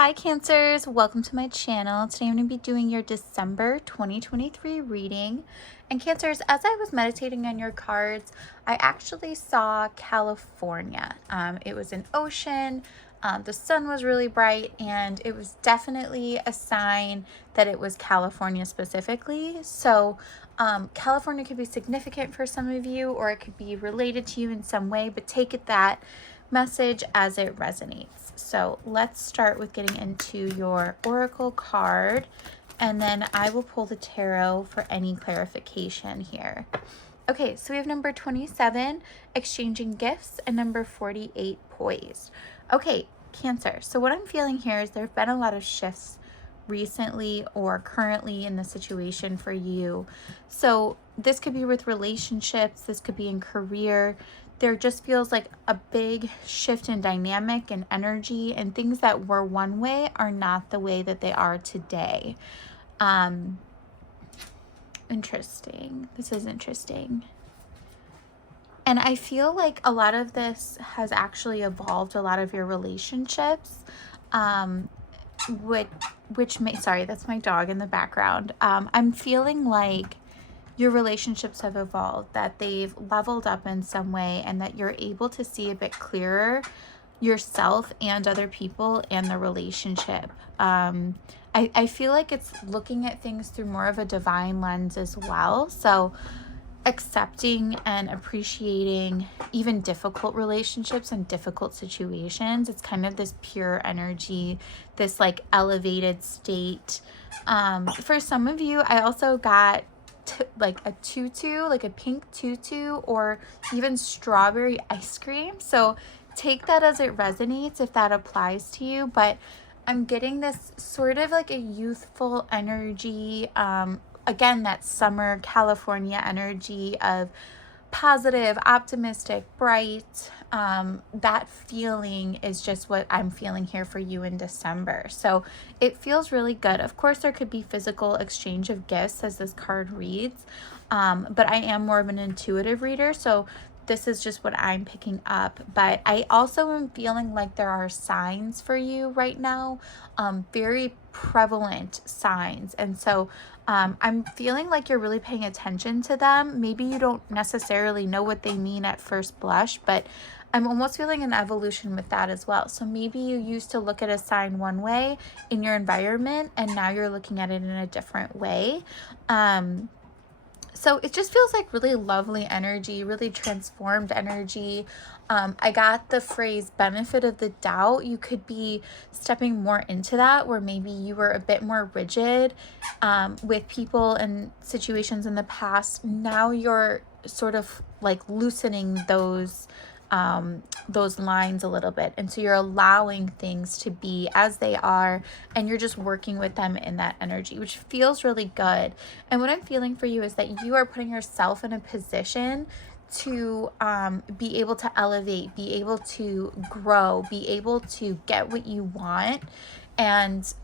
Hi Cancers, welcome to my channel. Today I'm going to be doing your December 2023 reading. And Cancers, as I was meditating on your cards, I actually saw California. It was an ocean, the sun was really bright, and it was definitely a sign that it was California specifically. So California could be significant for some of you, or it could be related to you in some way, but take it that message as it resonates. So let's start with getting into your oracle card, and then I will pull the tarot for any clarification here. Okay, so we have number 27, exchanging gifts, and number 48, poised. Okay, Cancer. So what I'm feeling here is there have been a lot of shifts recently or currently in the situation for you. So this could be with relationships, this could be in career. There just feels like a big shift in dynamic and energy, and things that were one way are not the way that they are today. Interesting. This is interesting. And I feel like a lot of this has actually evolved a lot of your relationships, which may, sorry, that's my dog in the background. I'm feeling like your relationships have evolved, that they've leveled up in some way, and that you're able to see a bit clearer yourself and other people and the relationship. I feel like it's looking at things through more of a divine lens as well. So accepting and appreciating even difficult relationships and difficult situations. It's kind of this pure energy, this like elevated state. For some of you, I also got like a tutu, like a pink tutu, or even strawberry ice cream. So take that as it resonates if that applies to you. But I'm getting this sort of like a youthful energy, again, that summer California energy of positive, optimistic, bright. That feeling is just what I'm feeling here for you in December. So it feels really good. Of course, there could be physical exchange of gifts as this card reads, but I am more of an intuitive reader, so this is just what I'm picking up. But I also am feeling like there are signs for you right now, very prevalent signs. And so I'm feeling like you're really paying attention to them. Maybe you don't necessarily know what they mean at first blush, but I'm almost feeling an evolution with that as well. So maybe you used to look at a sign one way in your environment, and now you're looking at it in a different way. So it just feels like really lovely energy, really transformed energy. I got the phrase benefit of the doubt. You could be stepping more into that, where maybe you were a bit more rigid with people and situations in the past. Now you're sort of like loosening those lines a little bit, and so you're allowing things to be as they are, and you're just working with them in that energy, which feels really good. And what I'm feeling for you is that you are putting yourself in a position to be able to elevate, be able to grow, be able to get what you want, and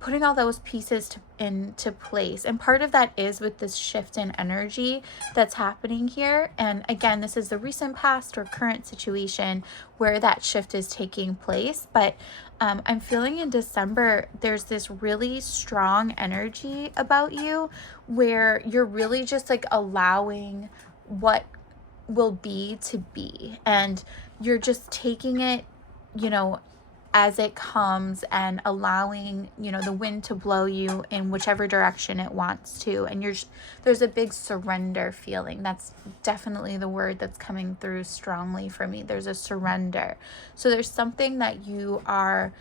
putting all those pieces into place. And part of that is with this shift in energy that's happening here. And again, this is the recent past or current situation where that shift is taking place. But I'm feeling in December, there's this really strong energy about you where you're really just like allowing what will be to be. And you're just taking it, as it comes, and allowing the wind to blow you in whichever direction it wants to. And there's a big surrender feeling. That's definitely the word that's coming through strongly for me. There's a surrender. So there's something that you are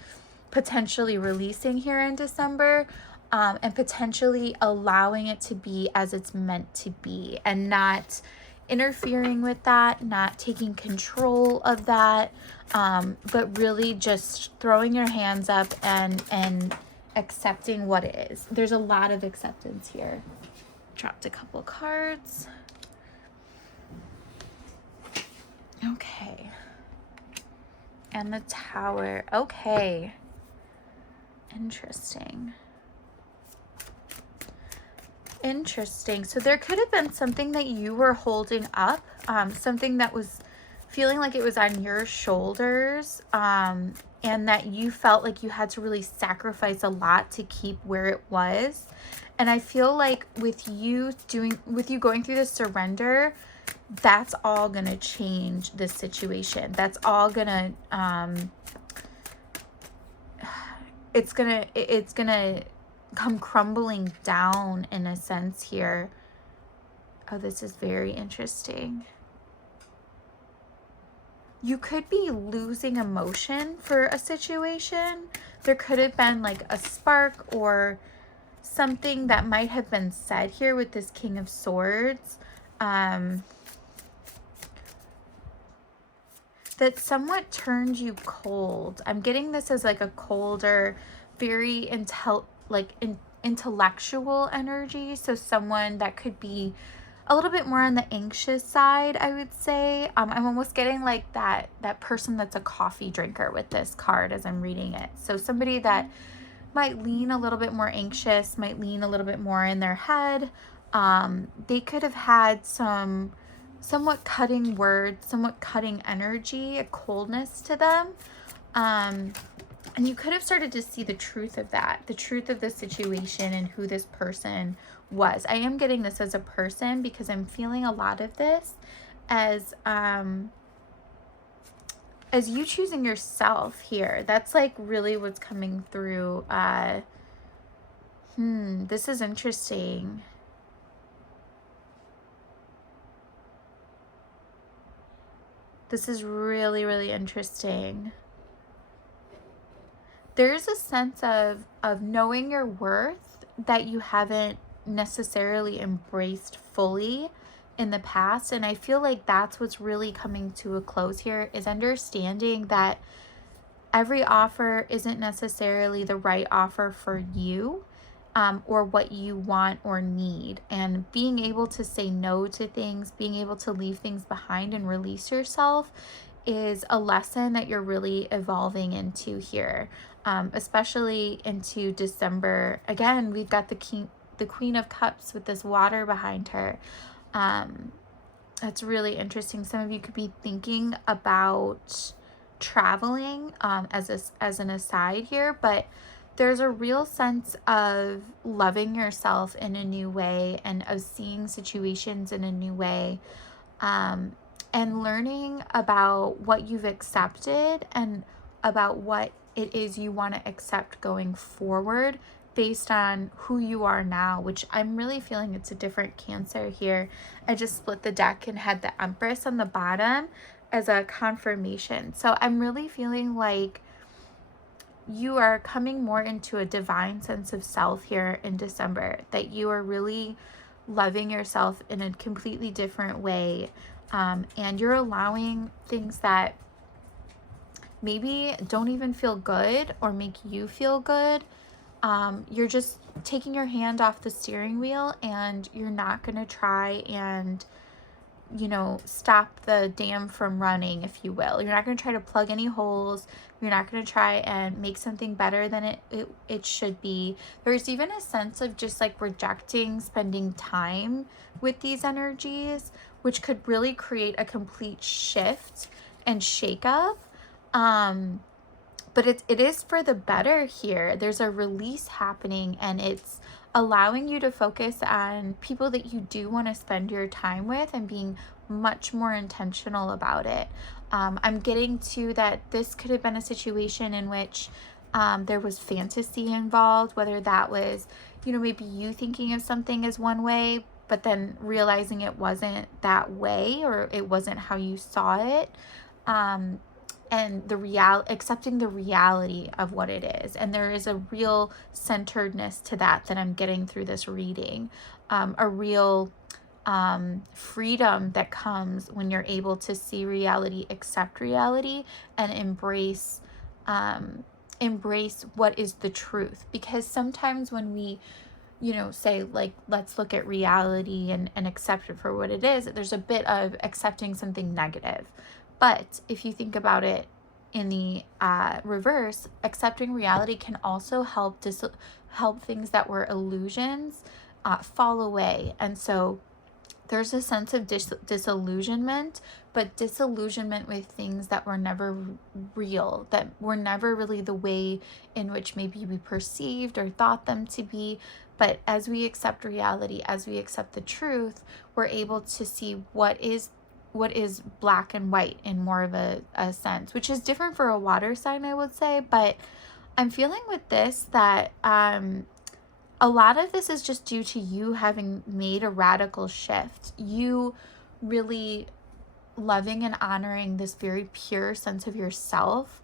potentially releasing here in December, and potentially allowing it to be as it's meant to be, and not interfering with that, not taking control of that, but really just throwing your hands up and accepting what it is. There's a lot of acceptance here. Dropped a couple cards. Okay. And the Tower. Okay. Interesting. So there could have been something that you were holding up, something that was feeling like it was on your shoulders, and that you felt like you had to really sacrifice a lot to keep where it was. And I feel like with you going through the surrender, that's all gonna change this situation. That's all gonna it's gonna come crumbling down in a sense here. Oh, this is very interesting. You could be losing emotion for a situation. There could have been like a spark or something that might have been said here with this King of Swords that somewhat turned you cold. I'm getting this as like a colder, very intellectual energy. So someone that could be a little bit more on the anxious side, I would say. I'm almost getting like that person that's a coffee drinker with this card as I'm reading it. So somebody that might lean a little bit more anxious, might lean a little bit more in their head. They could have had some somewhat cutting words, somewhat cutting energy, a coldness to them. And you could have started to see the truth of that, the truth of the situation and who this person was. I am getting this as a person because I'm feeling a lot of this as you choosing yourself here. That's like really what's coming through. This is interesting. This is really, really interesting. There's a sense of knowing your worth that you haven't necessarily embraced fully in the past. And I feel like that's what's really coming to a close here, is understanding that every offer isn't necessarily the right offer for you. Or what you want or need, and being able to say no to things, being able to leave things behind and release yourself is a lesson that you're really evolving into here, especially into December. Again, we've got the Queen of Cups with this water behind her. That's really interesting. Some of you could be thinking about traveling as an aside here, but there's a real sense of loving yourself in a new way and of seeing situations in a new way, and learning about what you've accepted and about what it is you want to accept going forward based on who you are now, which I'm really feeling it's a different Cancer here. I just split the deck and had the Empress on the bottom as a confirmation. So I'm really feeling like you are coming more into a divine sense of self here in December, that you are really loving yourself in a completely different way. And you're allowing things that maybe don't even feel good or make you feel good. You're just taking your hand off the steering wheel, and you're not going to try and stop the dam from running, if you will. You're not going to try to plug any holes. You're not going to try and make something better than it should be. There's even a sense of just like rejecting spending time with these energies, which could really create a complete shift and shakeup. But it is for the better here. There's a release happening, and it's allowing you to focus on people that you do want to spend your time with and being much more intentional about it. I'm getting to that this could have been a situation in which there was fantasy involved, whether that was, maybe you thinking of something as one way, but then realizing it wasn't that way, or it wasn't how you saw it. And accepting the reality of what it is. And there is a real centeredness to that I'm getting through this reading. A real freedom that comes when you're able to see reality, accept reality, and embrace what is the truth. Because sometimes when we say like, let's look at reality and accept it for what it is, there's a bit of accepting something negative. But if you think about it in the reverse, accepting reality can also help things that were illusions fall away. And so there's a sense of disillusionment, but disillusionment with things that were never real, that were never really the way in which maybe we perceived or thought them to be. But as we accept reality, as we accept the truth, we're able to see what is black and white in more of a sense, which is different for a water sign, I would say. But I'm feeling with this that a lot of this is just due to you having made a radical shift. You really loving and honoring this very pure sense of yourself.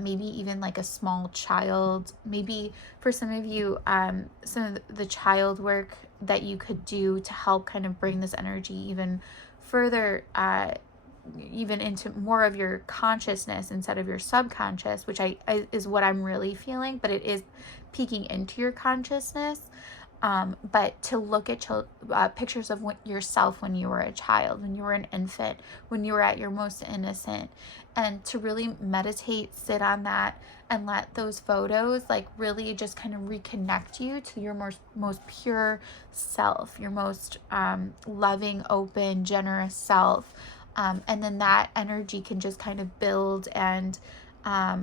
Maybe even like a small child. Maybe for some of you, some of the child work that you could do to help kind of bring this energy even further, even into more of your consciousness instead of your subconscious, which I is what I'm really feeling, but it is peeking into your consciousness. But to look at pictures of yourself when you were a child, when you were an infant, when you were at your most innocent, and to really meditate, sit on that, and let those photos like really just kind of reconnect you to your most pure self, your most loving, open, generous self. And then that energy can just kind of build, and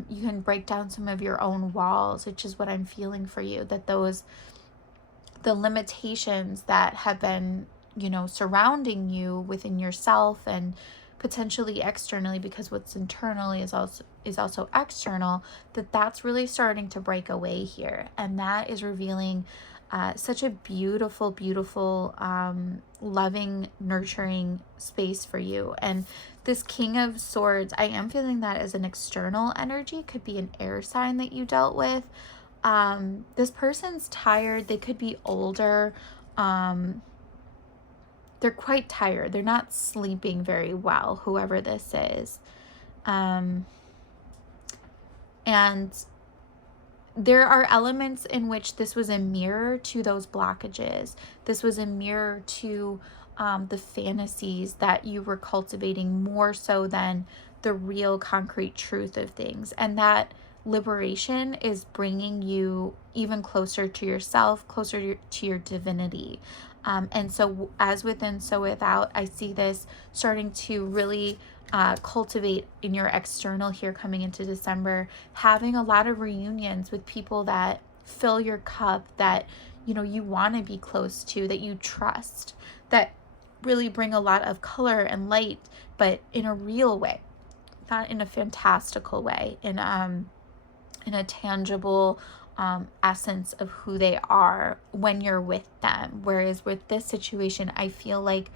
you can break down some of your own walls, which is what I'm feeling for you, that the limitations that have been, surrounding you within yourself and potentially externally, because what's internally is also external, that's really starting to break away here. And that is revealing such a beautiful, beautiful, loving, nurturing space for you. And this King of Swords, I am feeling that as an external energy, could be an air sign that you dealt with. This person's tired. They could be older. They're quite tired. They're not sleeping very well, whoever this is. And there are elements in which this was a mirror to those blockages. This was a mirror to the fantasies that you were cultivating more so than the real concrete truth of things. And that liberation is bringing you even closer to yourself, closer to your divinity. And so as within, so without, I see this starting to really cultivate in your external here coming into December, having a lot of reunions with people that fill your cup, that you want to be close to, that you trust, that really bring a lot of color and light, but in a real way, not in a fantastical way, in a tangible essence of who they are when you're with them. Whereas with this situation, I feel like,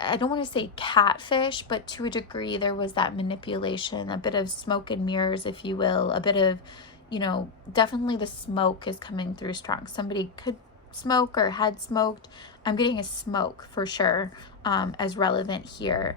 I don't want to say catfish, but to a degree there was that manipulation, a bit of smoke and mirrors, if you will, a bit of, definitely the smoke is coming through strong. Somebody could smoke or had smoked. I'm getting a smoke for sure, as relevant here.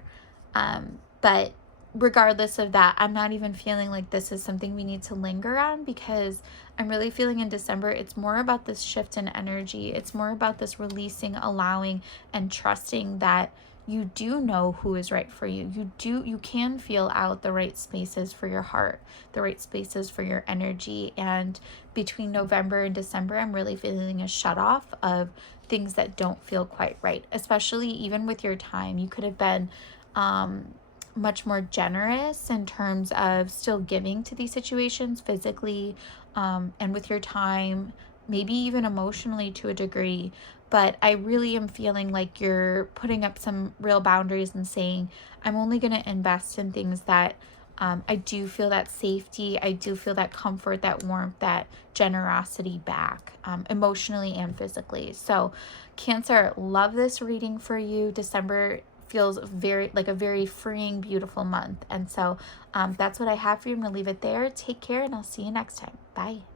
But regardless of that, I'm not even feeling like this is something we need to linger on, because I'm really feeling in December, it's more about this shift in energy. It's more about this releasing, allowing, and trusting that you do know who is right for you. You can feel out the right spaces for your heart, the right spaces for your energy. And between November and December, I'm really feeling a shut off of things that don't feel quite right, especially even with your time. You could have been much more generous in terms of still giving to these situations physically, and with your time, maybe even emotionally to a degree. But I really am feeling like you're putting up some real boundaries and saying, I'm only going to invest in things that I do feel that safety, I do feel that comfort, that warmth, that generosity back, emotionally and physically. So Cancer, love this reading for you. December feels very like a very freeing, beautiful month. And so that's what I have for you. I'm going to leave it there. Take care, and I'll see you next time. Bye.